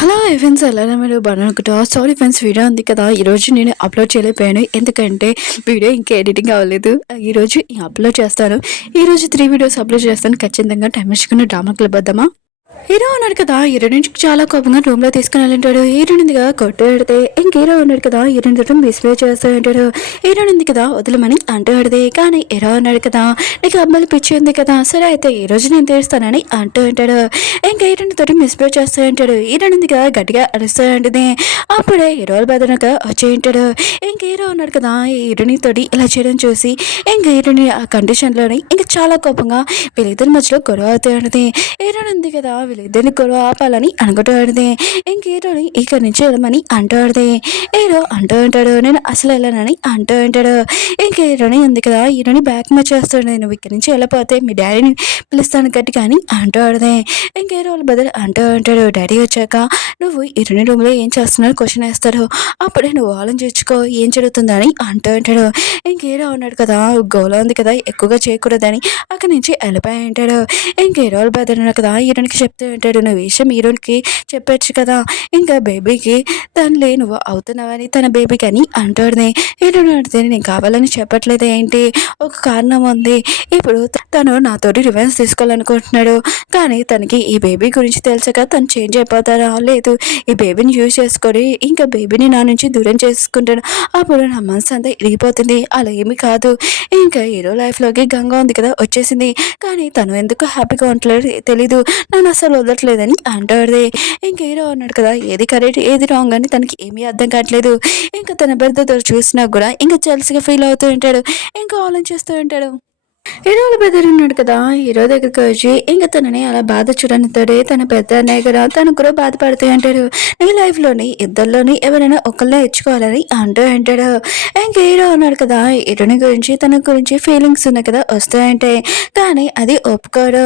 Hello friends ఎలానే మీరు బాగునుకుంటా sorry friends video ఉంది కదా ఈరోజు నేను అప్లోడ్ చేయలేకపోయాను ఎందుకంటే వీడియో ఇంకా ఎడిటింగ్ అవ్వలేదు ఈరోజు అప్లోడ్ చేస్తాను ఈరోజు 3 వీడియోస్ అప్లోడ్ చేస్తాను ఖచ్చితంగా టైం వేసుకుని డ్రామా క్లబ్ వద్దామా హీరో ఉన్నాడు కదా హీరో నుంచి చాలా కోపంగా రూమ్ లో తీసుకుని వెళ్ళింటాడు హీరోనిందిగా కొట్టు పెడితే ఇంక హీరో ఉన్నాడు కదా హీరోని మిస్బిహేవ్ చేస్తూ ఉంటాడు హీరోనింది కదా వదలమని అంటూ ఆడితే కానీ హీరో ఉన్నాడు కదా నీకు అమ్మాయిలు పిచ్చి ఉంది కదా సరే అయితే ఈ రోజు నేను తీరుస్తానని అంటూ ఉంటాడు ఇంకా హీరోని తోటి మిస్బిహేవ్ చేస్తూ ఉంటాడు హీరోనింది కదా గట్టిగా అరుస్తూ ఉంటుంది అప్పుడే హీరోల బదనగా వచ్చి ఉంటాడు ఇంక హీరో ఉన్నాడు కదా హీరోని తోటి ఇలా చేయడం చూసి ఇంక హీరోని ఆ కండిషన్లోని ఇంకా చాలా కోపంగా వీళ్ళిద్దరి మధ్యలో గొడవ అవుతూ ఉంటుంది హీరోని ఉంది కదా వీళ్ళిద్దరిని గొడవ ఆపాలని అనుకుంటాడితే ఇంక హీరోని ఇక్కడి నుంచి వెళ్ళమని అంటాడితే హీరో అంటూ ఉంటాడు నేను అసలు వెళ్ళనని అంటూ ఉంటాడు ఇంక హీరోని ఉంది కదా హీరోని బ్యాక్ వచ్చేస్తాడు నువ్వు ఇక్కడి నుంచి వెళ్ళిపోతే మీ డాడీని పిలుస్తాను గట్టిగా అని అంటూ ఆడదే ఇంక హీరో వాళ్ళ బదులు అంటూ ఉంటాడు డాడీ వచ్చాక నువ్వు హీరోని రూమ్లో ఏం చేస్తున్నావు క్వశ్చన్ వేస్తాడు అప్పుడే నువ్వు ఆలోచించుకో ఏం జరుగుతుందని అంటూ ఉంటాడు ఇంక హీరో ఉన్నాడు కదా గోల ఉంది కదా ఎక్కువగా చేయకూడదని అక్కడి నుంచి వెళ్ళిపోయి ఉంటాడు ఇంక హీరో వాళ్ళ బదులు కదా హీరోనికి చెప్తూ ఉంటాడు నువ్వు విషయం హీరోకి చెప్పచ్చు కదా ఇంకా బేబీకి తనలే నువ్వు అవుతున్నావని తన బేబీకి అని అంటాడునే హీరో అడితే నేను కావాలని చెప్పట్లేదు ఏంటి ఒక కారణం ఉంది ఇప్పుడు తను నాతోటి రివెన్స్ తీసుకోవాలనుకుంటున్నాడు కానీ తనకి ఈ బేబీ గురించి తెలిసాక తను చేంజ్ అయిపోతారా లేదు ఈ బేబీని యూజ్ చేసుకొని ఇంకా బేబీని నా నుంచి దూరం చేసుకుంటాడు అప్పుడు నా మనసు అంతా ఇరిగిపోతుంది అలా ఏమి కాదు ఇంకా హీరో లైఫ్లోకి గంగా ఉంది కదా వచ్చేసింది కానీ తను ఎందుకు హ్యాపీగా ఉండలేదు తెలీదు నన్ను అసలు వదలట్లేదని అంటాడు ఇంక హీరో అన్నాడు కదా ఏది కరెక్ట్ ఏది రాంగ్ అని తనకి ఏమీ అర్థం కావట్లేదు ఇంకా తన భర్తతో చూసినా కూడా ఇంకా జెలస్గా ఫీల్ అవుతూ ఉంటాడు ఇంకా ఆలోచిస్తూ ఉంటాడు హీరోల బెదర్ ఉన్నాడు కదా హీరో దగ్గరికి వచ్చి ఇంకా తనని అలా బాధ చూడనితోడే తన పెద్ద అన్నయ్య కదా తను కూడా బాధపడుతూ ఉంటాడు నీ లైఫ్లోని ఇద్దరిలోని ఎవరైనా ఒకళ్ళే ఇచ్చుకోవాలని అంటూ ఉంటాడు ఇంకా హీరో ఉన్నాడు కదా హీరోని గురించి తన గురించి ఫీలింగ్స్ ఉన్నాయి కదా వస్తాయంటాయి కానీ అది ఒప్పుకోడు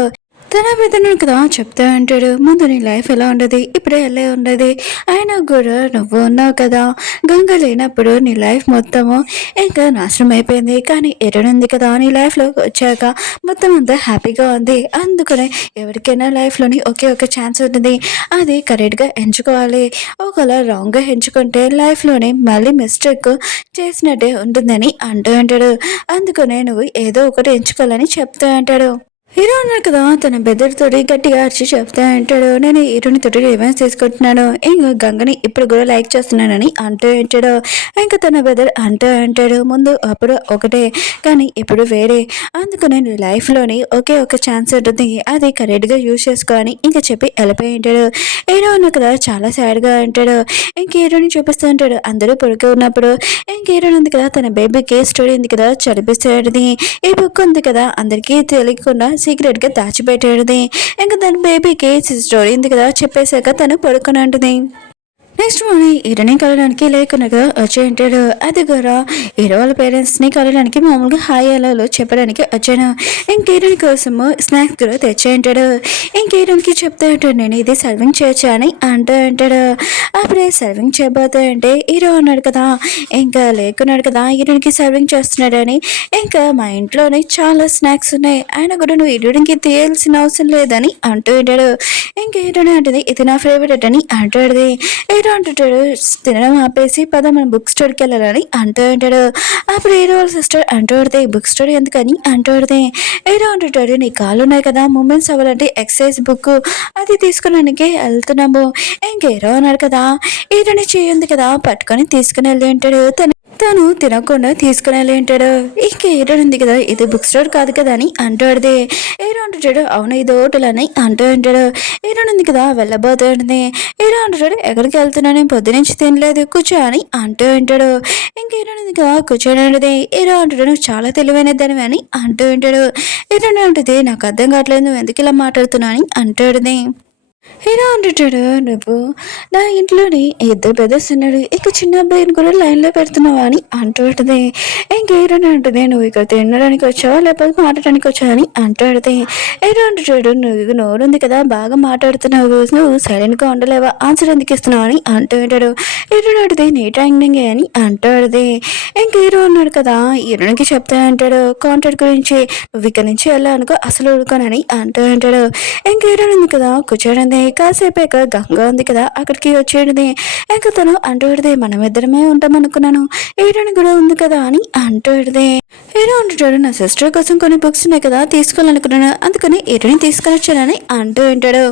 తన పెద్దను కదా చెప్తా అంటాడు ముందు నీ లైఫ్ ఎలా ఉండదు ఇప్పుడే ఎలా ఉండదు అయినా కూడా నువ్వు ఉన్నావు కదా గంగ లేనప్పుడు నీ లైఫ్ మొత్తము ఇంకా నాశనం అయిపోయింది కానీ ఎరుడుంది కదా నీ లైఫ్లోకి వచ్చాక మొత్తం అంతా హ్యాపీగా ఉంది అందుకనే ఎవరికైనా లైఫ్లోని ఒకే ఒక ఛాన్స్ ఉంటుంది అది కరెక్ట్గా ఎంచుకోవాలి ఒకవేళ రాంగ్గా ఎంచుకుంటే లైఫ్లోనే మళ్ళీ మిస్టేక్ చేసినట్టే ఉంటుందని అంటూ అంటాడు అందుకనే నువ్వు ఏదో ఒకటి ఎంచుకోవాలని చెప్తా అంటాడు హీరో అన్నాడు కదా తన బెదర్తోటి గట్టిగా అరిచి చెప్తా అంటాడు నేను హీరోని తోటి రివెన్స్ తీసుకుంటున్నాను ఇంకా గంగని ఇప్పుడు కూడా లైక్ చేస్తున్నానని అంటూ అంటాడు ఇంకా తన బెదర్ అంటూ అంటాడు ముందు అప్పుడు ఒకటే కానీ ఇప్పుడు వేరే అందుకు నేను లైఫ్లోని ఒకే ఒక ఛాన్స్ ఉంటుంది అది కరెక్ట్గా యూజ్ చేసుకోని ఇంకా చెప్పి వెళ్ళిపోయి ఉంటాడు హీరో అన్నాడు కదా చాలా సాడ్గా అంటాడు ఇంక హీరోని చూపిస్తూ ఉంటాడు అందరూ పొడుగు ఉన్నప్పుడు ఇంక హీరోని ఉంది కదా తన బేబీకి స్టోరీ ఉంది కదా చదివిస్తాడు ఈ బుక్ ఉంది కదా అందరికీ తెలియకుండా సీక్రెట్గా దాచిపెట్టేది ఇంకా తన బేబీకి స్టోరీ ఉంది కదా చెప్పేశాక తను పడుకుని ఉంటుంది నెక్స్ట్ మార్నింగ్ హీరోని కలడానికి లేకునగా వచ్చేంటాడు అది కూడా హీరో వాళ్ళ పేరెంట్స్ని కలడానికి మామూలుగా హాయ్ హలో చెప్పడానికి వచ్చాను ఇంక హీరోని కోసము స్నాక్స్ కూడా తెచ్చేంటాడు ఇంక హీరోనికి చెప్తా ఉంటాడు నేను ఇది సర్వింగ్ చేయొచ్చా అని అంటూ ఉంటాడు అప్పుడే సర్వింగ్ చేయబోతా అంటే హీరో అన్నాడు కదా ఇంకా లేకున్నాడు కదా హీరోనికి సర్వింగ్ చేస్తున్నాడని ఇంకా మా ఇంట్లోనే చాలా స్నాక్స్ ఉన్నాయి ఆయన కూడా నువ్వు హీరోనికి తీయాల్సిన అవసరం లేదని అంటూ ఉంటాడు ఇంక హీరోని అంటుంది ఇది నా ఫేవరెట్ అని అంటాడు హీరో అంటుంటాడు తినడం ఆపేసి పద మనం బుక్ స్టోర్కి వెళ్ళాలని అంటూ ఉంటాడు అప్పుడు హీరో వాళ్ళ సిస్టర్ అంటూ బుక్ స్టోర్ ఎందుకని అంటూ హీరో అంటుంటాడు నీ కాళ్ళు ఉన్నాయి కదా మూమెంట్స్ అవ్వాలంటే ఎక్సర్సైజ్ బుక్ అది తీసుకున్నానికి వెళ్తున్నాము ఇంక హీరో అన్నాడు కదా హీరోని చేయింది కదా పట్టుకొని తీసుకుని వెళ్ళి ఉంటాడు తను తినకుండా తీసుకుని వెళ్ళి ఉంటాడు ఇంక హీరో ఉంది కదా ఇది బుక్ స్టోర్ కాదు కదా అని అంటాడుది హీరో అంటుంటాడు అవును ఇది హోటల్ అని అంటూ ఉంటాడు హీరో ఉంది కదా వెళ్ళబోతుంది హీరో అంటుంటాడు ఎక్కడికి వెళ్తున్నాను నేను పొద్దునుంచి తినలేదు కూర్చో అని అంటూ ఉంటాడు ఇంక హీరో ఉంది కదా కూర్చోండి హీరో అంటాడు నువ్వు చాలా తెలివైన దానివి అని అంటూ ఉంటాడు హీరో అంటుంది నాకు అర్థం కావట్లేదు నువ్వు ఎందుకు ఇలా మాట్లాడుతున్నావు అని అంటాడుది హీరో అంటుంటాడు నువ్వు నా ఇంట్లోని ఇద్దరు బ్రదర్స్ ఉన్నాడు ఇక చిన్న అబ్బాయిని కూడా లైన్లో పెడుతున్నావా అని అంటుంటుంది ఇంక హీరోని అంటుంది నువ్వు ఇక్కడ తినడానికి వచ్చావా లేకపోతే మాట్లాడడానికి వచ్చావా అని అంటాడుది హీరో అంటుంటాడు నువ్వు నోరుంది కదా బాగా మాట్లాడుతున్నావు నువ్వు సైలెంట్గా ఉండలేవా ఆన్సర్ ఎందుకు ఇస్తున్నావు అని అంటూ ఉంటాడు హీరోని అంటుంది నీట్ యాంగింగ్ అని అంటాడుది ఇంక హీరో అన్నాడు కదా హీరోనికి చెప్తా అంటాడు కాంటాక్ట్ గురించి నువ్వు ఇక్కడ నుంచి వెళ్ళానుకో అసలు ఊరుకోనని అంటూ ఉంటాడు ఇంక హీరోని ఉంది కదా కూర్చోడం ఉండగానే కాసేపాక గంగ ఉంది కదా అక్కడికి వచ్చేది. ఇంకా తను అంటూడిదే మనమిద్దరమే ఉంటాం అనుకున్నాను, హీరోయిన్ కూడా ఉంది కదా అని అంటూడిదే. హీరో అంటాడు నా సిస్టర్ కోసం కొన్ని బుక్స్ ఉన్నాయి కదా తీసుకోవాలనుకున్నాను, అందుకని హీరోయిన్ తీసుకొని వచ్చానని అంటూ ఉంటాడు.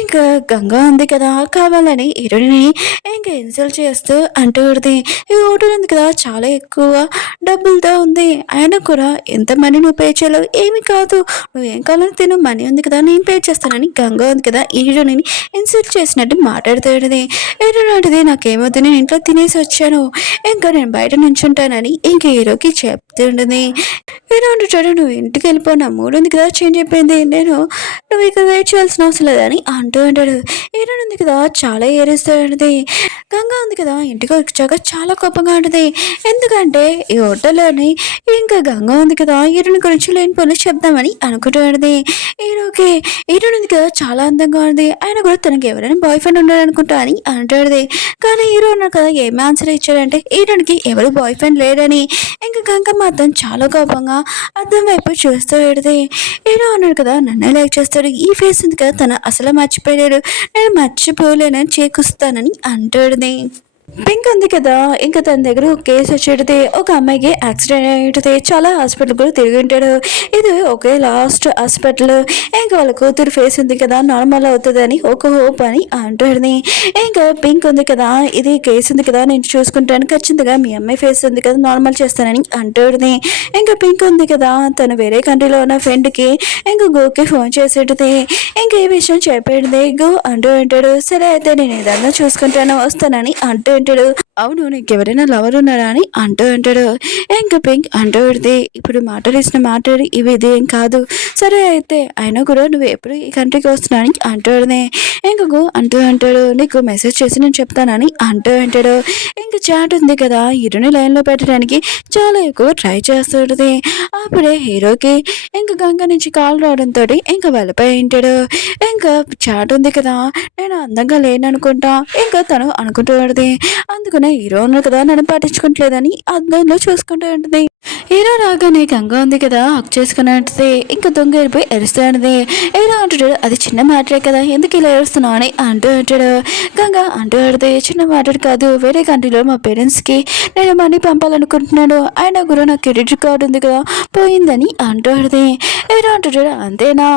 ఇంకా గంగ ఉంది కదా కావాలని హీరోయిన్ ఇంకా ఇన్సల్ట్ చేస్తూ అంటూ ఉంటుంది, ఈ హోటల్ ఉంది కదా చాలా ఎక్కువ డబ్బులతో ఉంది, అయినా కూడా ఎంత మనీ నువ్వు పే చేయలేవు, ఏమి కాదు నువ్వేం కావాలని తిను, మనీ ఉంది కదా నేను పే చేస్తానని గంగ ఉంది కదా హీరోని ఇన్సల్ట్ చేసినట్టు మాట్లాడుతుంది. హీరోయిన్ అంటది నాకేమొద్దు నేను ఇంట్లో తినేసి వచ్చాను, ఇంకా నేను బయట నుంచుంటానని ఇంక హీరోకి చెప్తుండది. హీరో అంటాడు నువ్వు ఇంటికి వెళ్ళిపో నా మూడు ఉంది కదా చేంజ్ అయిపోయింది, నువ్వు ఇక్కడ వెయిట్ చేయాల్సిన అవసరం లేదని అంటూ ఉంటాడు. హీరోయిన్ ఉంది కదా చాలా ఏరేస్తూ ఉంటుంది. గంగా ఉంది కదా ఇంటికి వచ్చాక చాలా కోపంగా ఉంటుంది, ఎందుకంటే ఈ హోటల్లోని ఇంకా గంగా ఉంది కదా హీరోయిన్ గురించి లేని పనులు చెప్దామని అనుకుంటూ ఉంటుంది. హీరోయిన్ ఉంది కదా చాలా అందంగా ఉంది, ఆయన కూడా తనకి ఎవరైనా బాయ్ ఫ్రెండ్ ఉన్నాడు అనుకుంటా అని అంటాడు. కానీ హీరో ఉన్నారు కదా ఏం ఆన్సర్ ఇచ్చాడంటే హీరోయిన్కి ఎవరు బాయ్ ఫ్రెండ్ లేడని. ఇంకా గంగ మాత్రం చాలా కోపంగా అద్దం వైపు చూస్తూ పెడితే హీరో అన్నాడు కదా నన్నే లైక్ చేస్తాడు, ఈ ఫేస్ ఉంది కదా తను అసలు మర్చిపోయాడు, నేను మర్చిపోలేనని చేకూస్తానని అంటాడుది. పింక్ ఉంది కదా ఇంకా తన దగ్గర ఒక కేసు వచ్చేటిది, ఒక అమ్మాయికి యాక్సిడెంట్ అయ్యేటిది, చాలా హాస్పిటల్ కూడా తిరిగి ఉంటాడు, ఇది ఒకే లాస్ట్ హాస్పిటల్, ఇంకా వాళ్ళ కూతురు ఫేస్ ఉంది కదా నార్మల్ అవుతుందని ఒక హోప్ అని అంటాడు. ఇంకా పింక్ ఉంది కదా ఇది కేసు ఉంది కదా నేను చూసుకుంటాను, ఖచ్చితంగా మీ అమ్మాయి ఫేస్ ఉంది కదా నార్మల్ చేస్తానని అంటాడు. ఇంకా పింక్ ఉంది కదా తను వేరే కంట్రీలో ఉన్న ఫ్రెండ్కి ఇంకా గోకి ఫోన్ చేసేటిది, ఇంకా ఈ విషయం చెప్పేది గో అంటూ ఉంటాడు, సరే అయితే నేను ఏదన్నా చూసుకుంటాను వస్తానని అంటూ ఉంటాడు. అవును నీకెవరైనా లవర్ ఉన్నారా అని అంటూ ఉంటాడు. ఇంకా పింక్ అంటూ ఉంటుంది ఇప్పుడు మాట్లాడేసిన మాట్లాడి ఇవి ఇదేం కాదు, సరే అయితే అయినా కూడా నువ్వు ఎప్పుడు ఈ కంట్రీకి వస్తున్నావు అని అంటాడు. ఇంకా గో అంటూ అంటాడు నీకు మెసేజ్ చేసి నేను చెప్తానని అంటూ ఉంటాడు. ఇంకా చాట్ ఉంది కదా హీరోని లైన్లో పెట్టడానికి చాలా ఎక్కువ ట్రై చేస్తుంటుంది. అప్పుడే హీరోకి ఇంకా గంగ నుంచి కాల్ రావడంతో ఇంకా వెళ్ళిపోయి ఉంటాడు. ఇంకా చాట్ ఉంది కదా నేను అందంగా లేను అనుకుంటా ఇంకా తను అనుకుంటూ ఉంటుంది, అందుకనే హీరో ఉన్నారు కదా నన్ను పట్టించుకోవట్లేదని అద్దంలో చూసుకుంటూ ఉంటుంది. హీరో రాగానే గంగ ఉంది కదా హక్ చేసుకుని ఉంటుంది, ఇంకా దొంగ వెళ్ళిపోయి ఎరుస్తూ ఉంటుంది. హీరో అంటాడు అది చిన్న మ్యాటరే కదా ఎందుకు ఇలా ఏడుస్తున్నావు అని అంటూ ఉంటాడు. గంగ అంటూ ఆడితే చిన్న మ్యాటర్ కాదు, వేరే కంట్రీలో మా పేరెంట్స్కి నేను మనీ పంపాలనుకుంటున్నాను, అయినా కూడా నా క్రెడిట్ కార్డు ఉంది కదా పోయిందని అంటూ ఆడితే హీరో అంటాడు అంతేనా,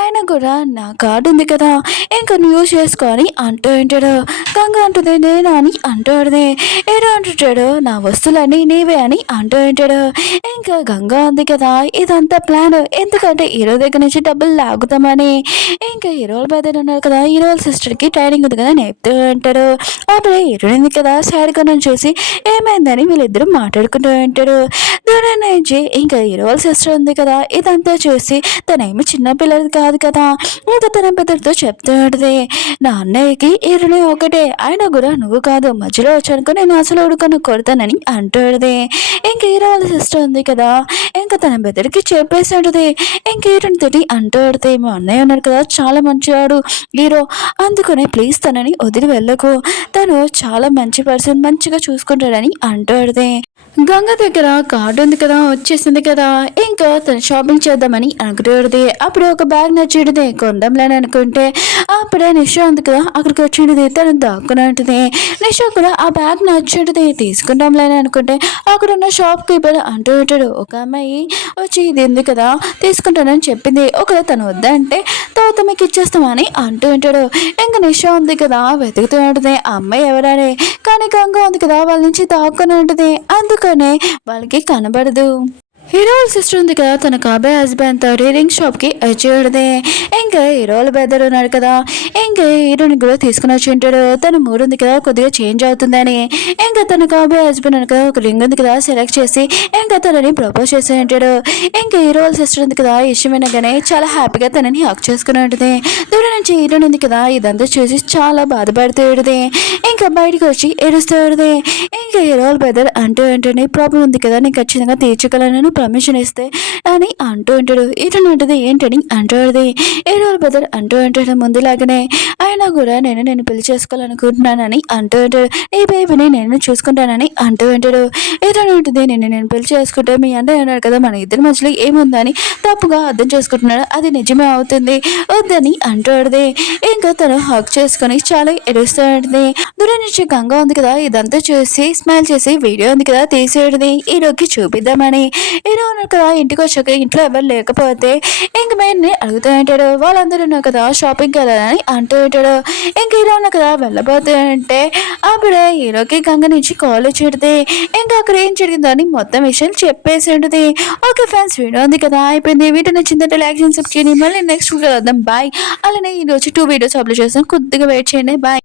ఆయన కూడా నా కార్డు ఉంది కదా ఇంకా న్యూస్ చేసుకొని అంటూ ఉంటాడు. గంగ అంటుంది నేనా అని అంటూ ఆడితే హీరో అంటుంటాడు నా వస్తువులన్నీ నీవే అని అంటూ ఉంటాడు. ఇంకా గంగా ఉంది కదా ఇదంతా ప్లాన్, ఎందుకంటే హీరో దగ్గర నుంచి డబ్బులు లాగుతామని. ఇంకా హీరోల బ్రదర్ ఉన్నారు కదా హీరోల సిస్టర్కి ట్రైనింగ్ ఉంది కదా నేర్పుతూ ఉంటాడు. అప్పుడే హీరోయిన్ కదా సైడ్గా నుంచి చూసి ఏమైందని వీళ్ళిద్దరూ మాట్లాడుకుంటూ ఉంటాడు. దూరం నుంచి ఇంకా హీరోల సిస్టర్ ఉంది కదా ఇదంతా చూసి తనేమి చిన్న పిల్లది కాదు కదా ఇంకా తన పెద్దలతో చెప్తూ ఉంటుంది నా అన్నయ్యకి హీరోని ఒకటే, అయినా కూడా నువ్వు కాదు మధ్యలో వచ్చానుకో నేను అసలు ఉడుకొని కొడతానని అంటాడుది. ఇంక హీరో వాళ్ళ సిస్టర్ ఉంది కదా ఇంకా తన బెదరికి చెప్పేసాడుది. ఇంక హీరోని తోటి అంటాడితే మా అన్నయ్య ఉన్నారు కదా చాలా మంచివాడు హీరో, అందుకనే ప్లీజ్ తనని వదిలి వెళ్ళకు, తను చాలా మంచి పర్సన్ మంచిగా చూసుకుంటాడని అంటాడితే. గంగ దగ్గర కార్డు ఉంది కదా వచ్చేసింది కదా ఇంకా తను షాపింగ్ చేద్దామని అనుకుంటుంది. అప్పుడు ఒక బ్యాగ్ నచ్చేటిది కొందాంలేని అనుకుంటే అప్పుడే నిషా ఉంది కదా అక్కడికి వచ్చేటిది, తను దాక్కుని ఉంటుంది. నిషా కూడా ఆ బ్యాగ్ నచ్చేటిది తీసుకుంటాంలేని అనుకుంటే అక్కడ ఉన్న షాప్ కీపర్ అంటూ ఉంటాడు ఒక అమ్మాయి వచ్చి ఇది ఉంది కదా తీసుకుంటానని చెప్పింది, ఒకవేళ తను వద్దంటే తర్వాత మీకు ఇచ్చేస్తామని అంటూ ఉంటాడు. ఇంకా నిషా ఉంది కదా వెతుకుతూ ఉంటుంది ఆ అమ్మాయి ఎవరని, కానీ గంగ ఉంది కదా వాళ్ళ నుంచి దాక్కుని ఉంటుంది, అందుకనే వాళ్ళకి కనబడదు. హీరో వాళ్ళ సిస్టర్ ఉంది కదా తన కాబోయే హస్బెండ్తో రీడింగ్ షాప్కి వచ్చేయడదే. ఇంకా హీరో వాళ్ళ బ్రదర్ ఉన్నాడు కదా ఇంకా హీరోని కూడా తీసుకుని వచ్చి ఉంటాడు, తన మూడు ఉంది కదా కొద్దిగా చేంజ్ అవుతుందని. ఇంకా తన కాబోయే హస్బెండ్ ఉంది కదా ఒక రింగ్ ఉంది కదా సెలెక్ట్ చేసి ఇంకా తనని ప్రపోజ్ చేసి ఉంటాడు. ఇంకా హీరో వాళ్ళ సిస్టర్ ఉంది కదా ఇష్టమైనగానే చాలా హ్యాపీగా తనని హక్ చేసుకుని ఉంటుంది. దూరం నుంచి హీరోని ఉంది కదా ఇదంతా చూసి చాలా బాధపడుతూ ఉంటుంది. ఇంకా బయటకు వచ్చి ఏడుస్తూ ఉంటుంది. ఇంకా హీరో వాళ్ళ బ్రదర్ అంటూ ఉంటుంది ప్రాబ్లం ఉంది కదా నేను ఖచ్చితంగా తీర్చగలను పర్మిషన్ ఇస్తే అని అంటూ ఉంటాడు. ఇతను అంటది ఏంటని అంటాడుది. హీరో వాళ్ళ బ్రదర్ అంటూ ఉంటాడు ముందులాగానే ఆయన అయినా కూడా నేను పెళ్లి చేసుకోవాలనుకుంటున్నానని అంటూ ఉంటాడు. నీ బేబీని నేను చూసుకుంటానని అంటూ ఉంటాడు. ఏదైనా ఉంటుంది నేను పెళ్లి చేసుకుంటే మీ అన్నయ్య అన్నాడు కదా మన ఇద్దరి మధ్యలో ఏముందని తప్పుగా అర్థం చేసుకుంటున్నాడు, అది నిజమే అవుతుంది వద్దని అంటాడుది. ఇంకా తను హక్ చేసుకుని చాలా ఎడుస్తూ ఉంటుంది. దూరం నుంచి గంగ ఉంది కదా ఇదంతా చూసి స్మైల్ చేసి వీడియో ఉంది కదా తీసేయడది ఈరోకి చూపిద్దామని. హీరో ఉన్నారు కదా ఇంటికి వచ్చాక ఇంట్లో ఎవరు లేకపోతే ఇంక మేడ్ని అడుగుతూ ఉంటాడు. వాళ్ళందరూ ఉన్నారు కదా షాపింగ్కి వెళ్ళాలని అంటూ ఉంటాడు. ఇంక హీరో ఉన్నారు కదా వెళ్ళబోతూ అంటే అప్పుడే హీరోకి గంగ నుంచి కాల్ వచ్చేది. ఇంకా అక్కడ ఏం జరిగిందని మొత్తం విషయాలు చెప్పేసి ఉంటుంది. ఓకే ఫ్రెండ్స్ వీడియో ఉంది కదా అయిపోయింది. వీడియో నచ్చిందంటే లైక్ చేసి సబ్స్క్రైబ్ చేయండి. మళ్ళీ నెక్స్ట్ వీడియో వద్దాం బాయ్. అలానే ఈరోజు 2 వీడియోస్ అప్లోడ్ చేస్తాను, కొద్దిగా వెయిట్ చేయండి బాయ్.